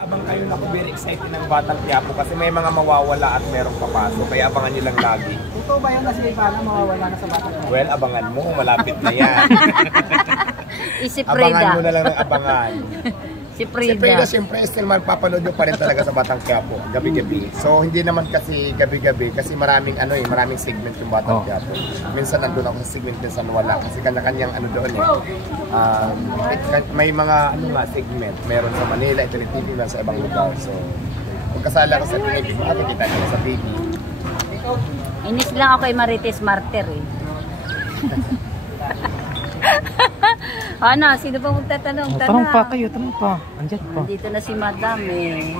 Abang kayo na ako very excited ng Batang Quiapo kasi may mga mawawala at merong papasok. Kaya abangan nyo lang lagi. Totoo ba yun na si Ivana mawawala na sa Batang Quiapo? Well, abangan mo. Malapit na yan. Si Frida. Abangan mo na lang ng abangan. Si Frida. Si Frida, siyempre, still magpapanood pa rin talaga sa Batang Quiapo. Gabi-gabi. So, hindi naman kasi gabi-gabi kasi maraming maraming segment yung Batang Quiapo. Minsan nandun ako sa segment, minsan wala. Kasi kanya-kanyang doon may mga segment. Meron sa Manila, Italy TV, sa ibang lugar. So, kung kasala ko sa TV, makikita nyo sa TV. Inis lang ako kay Marites Martir eh. Ano, sino ba magtatanong? Tanong pa kayo, tanong pa. Andiyan pa. Dito na si Madam eh.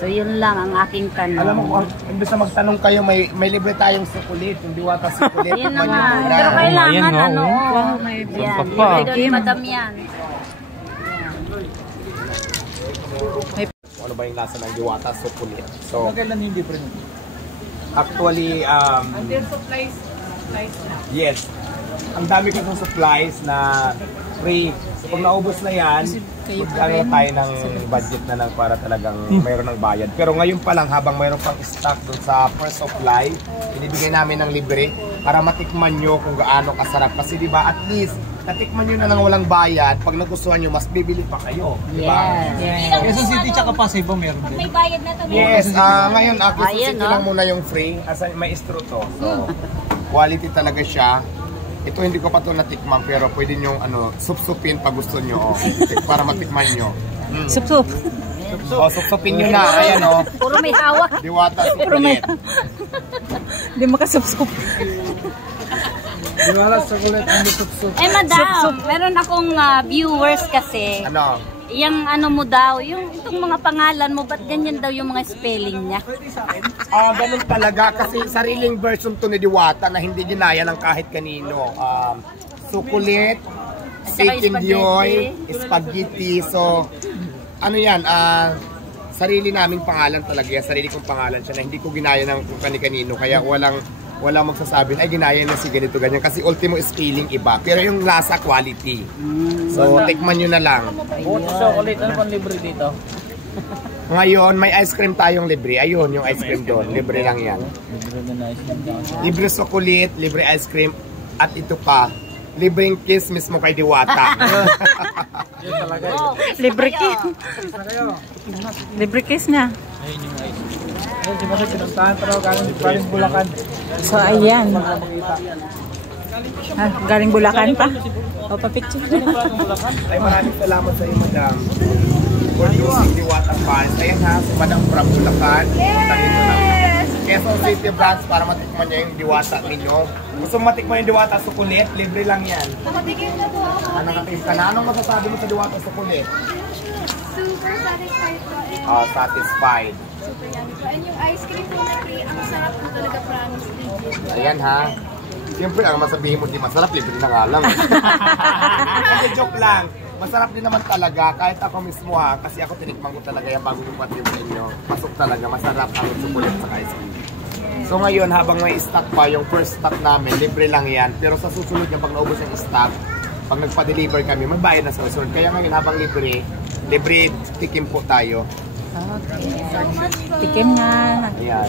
So yun lang ang aking tanong. Alam mo, imbes na magtanong kayo, may libre tayong sukulit, yung Diwata sukulit. Yun na nga. Pero kailangan yan, yan, libre ni Madam yan. Ano ba yung lasa ng Diwata sukulit? So, Magkailan yung libre nito? actually, Until supplies na. yes. Ang dami ko ng supplies na free. So pag naubos na yan, magkano tayo ng budget na lang para talagang mayroon ng bayad. Pero ngayon pa lang, habang mayroon pang stock doon sa first supply, inibigay namin ng libre para matikman nyo kung gaano kasarap. Kasi diba, at least, natikman nyo na lang walang bayad. Pag nagustuhan nyo, mas bibili pa kayo. Diba? Yes. Quezon City tsaka Pasay ba meron din? May bayad na to. Yes, ngayon, Quezon City no? lang muna yung free. Asa may istro to. So, quality talaga siya. Ito hindi ko pa ito natikman pero pwede nyo sup-supin pag gusto nyo para matikman nyo. Sup-sup. Sup-supin nyo na. Ayan Puro may hawak. Diwata sukulit. Hindi makasup-sup. Diwata sukulit, hindi sup-sup. Eh Madam, meron akong viewers kasi. Ano? Yung mo daw, itong mga pangalan mo, ba't ganyan daw yung mga spelling niya? Ganun talaga kasi sariling version to ni Diwata na hindi ginaya ng kahit kanino. Sukulit, chicken joy, spaghetti. So, ano yan, sarili naming pangalan talaga yan. Sarili kong pangalan siya na hindi ko ginaya ng kung kani-kanino. Kaya walang magsasabi, ay ginaya na si ganito, ganyan. Kasi ultimo spelling iba. Pero yung lasa, quality. So, tikman nyo na lang. Chocolate, ano pang libre dito? Ngayon, may ice cream tayong libre. Ayun, yung ice cream doon. Libre lang yan. Libre chocolate, libre ice cream. At ito pa, libreng kiss mismo kay Diwata. Libre kiss. Libre kiss na. Di ba siya pinuntahan pero galing Bulacan. So ayan. Galing Bulacan pa? O pa-picture. Ay maraming salamat sa iyo, Madam. For using Diwata fans. Ayan ha, si Madam from Bulacan. Yes! Quezon City branch para matikman niya yung Diwata ninyo. Gusto mo matikman yung Diwata sukulit? Libre lang yan. Nakatikim na po ako. Nakatikim ka na. Anong masasabi mo sa Diwata sukulit? Super satisfied po. Satisfied. Super yummy po. And yung ice cream po na free, ang sarap po talaga, promise. Ayan ha. Siyempre, ang masabihin mo di masarap, libre na nga lang. Kasi joke lang. Masarap din naman talaga, kahit ako mismo ha, kasi ako tinikman ko talaga yan bago yung pati nyo. Pasok talaga, masarap ang sukulit sa ice cream. So ngayon, habang may stock pa, yung first stock namin, libre lang yan. Pero sa susunod yung pag naubos yung stock, pag nagpa-deliver kami, may bayad na sa susunod. Kaya ngayon, habang libre tikim po tayo. Okay. Tikim na. Ayan.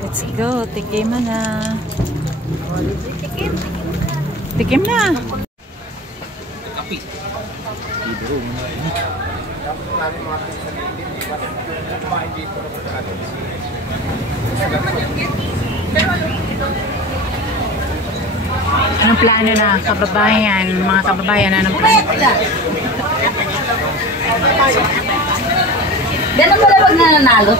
Let's go. Tikim na. Tikim na. Anong plano na kababayan? Mga kababayan, anong plano? Ganun pala pag nananalo.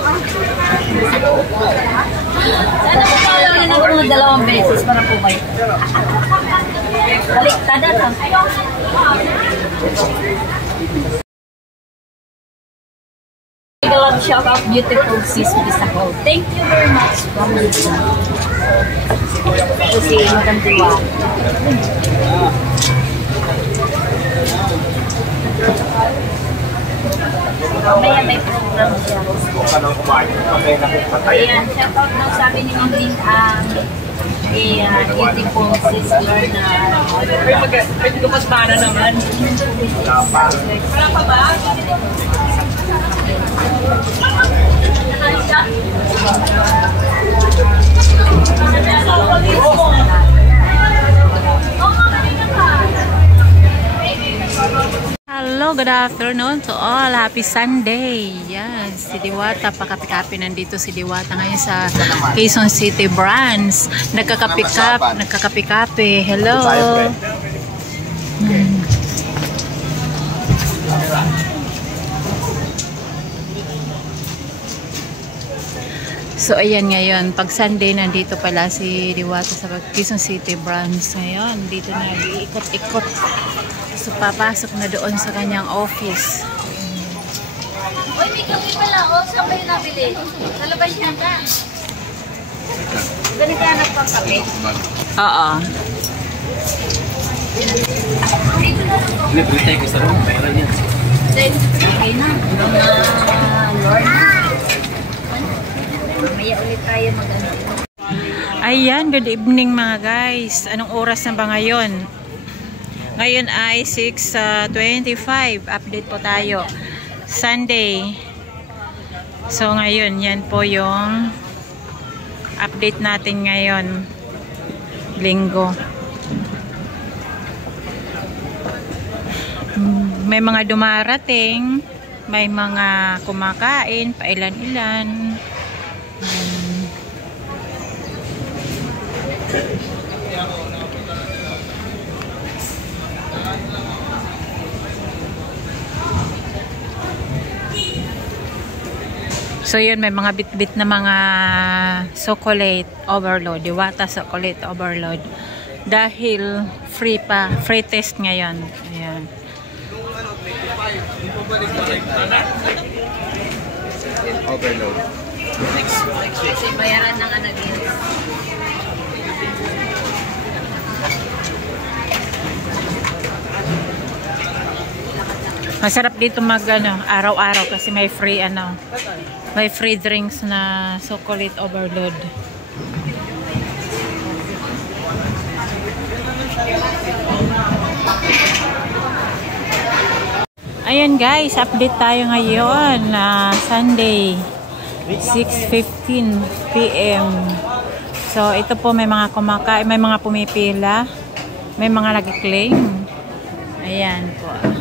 Sana po pala na nagpunod 2 beses para po kayo. Baliktad na. Shout out beautiful sis Bisacol. Thank you very much from Lisa. Kasi maganda. Mamaya may program siya. Ayan, shout out daw sabi ni Ma'am Lynn ang beautiful sister na pwede ko mas para naman. Wala pa ba? good afternoon to all. Happy Sunday. Yes, si Diwata, pakapi-kapi nandito si Diwata ngayon sa Quezon City branch. Nagkakapi-kapi. Hello. So ayan ngayon, pag Sunday nandito pala si Diwata sa Quezon City branch. Ngayon, dito na iikot-ikot. So papasok na doon sa kanyang office. Uy, may kape pala. O, saan kayo nabili? Sa labas niya ka. Ganito na nagpang-kape? Oo. Hindi, pretay ko sa room. Pera niya. Then, okay na. Lord. Mamaya ulit tayo mag-ano. Ayan, good evening mga guys. Anong oras na ba ngayon? Ngayon ay 6:25. Update po tayo. Sunday. So ngayon, yan po yung update natin ngayon. Linggo. May mga dumarating. May mga kumakain. Pailan-ilan. So yun, may mga bit-bit na mga chocolate overload, Diwata chocolate overload. Dahil free pa, free test ngayon. Ayan. Overload. Next week. Kasi bayaran ng anak yun. Masarap dito mag araw-araw kasi may free may free drinks na chocolate overload. Ayan guys, update tayo ngayon na Sunday 6:15 PM. So ito po, may mga kumakain, may mga pumipila, may mga nag-claim. Ayan po.